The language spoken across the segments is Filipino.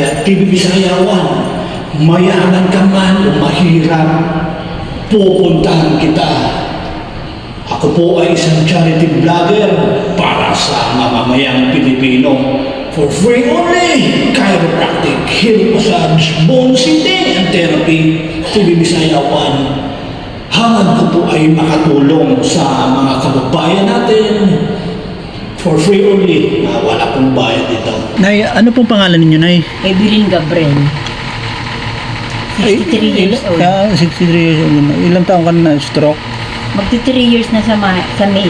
Bisaya, TV Bisaya 1, mayaman ka man o mahirap, pupuntahan kita. Ako po ay isang charity vlogger para sa mamamayang Pilipino. For free only, chiropractic, heel massage, bone sitting and therapy, TV Bisaya 1. Hangad ko po ay makatulong sa mga kababayan natin. For free only, wala pong bayad dito. Nay, ano pong pangalan ninyo, Nay? Evelyn Gabriel. 63 years old. 63 years old. Ilang taon ka na stroke? Magti 3 years na sa May.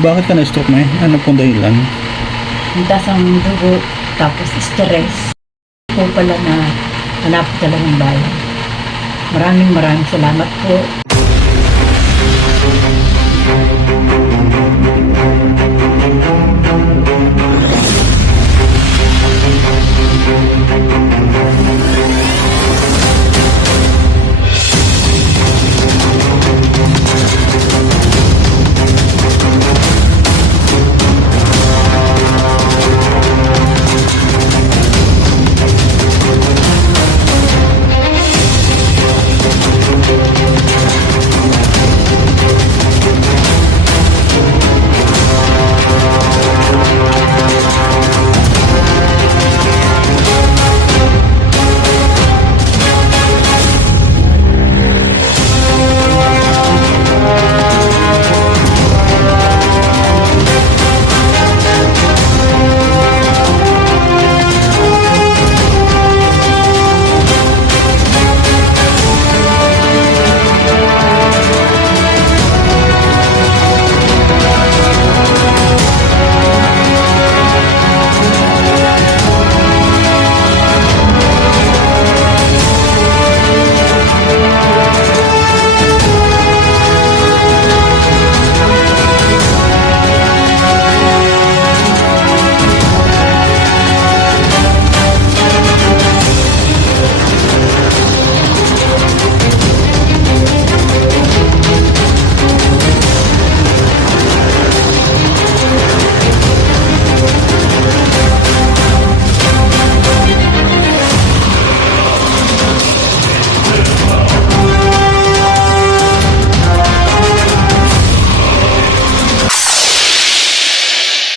Bakit ka na-stroke, Nay? Ano pong dahilan? Hintas ang dugo, tapos stress. Po pala na hanap talagang bayan. Maraming salamat po.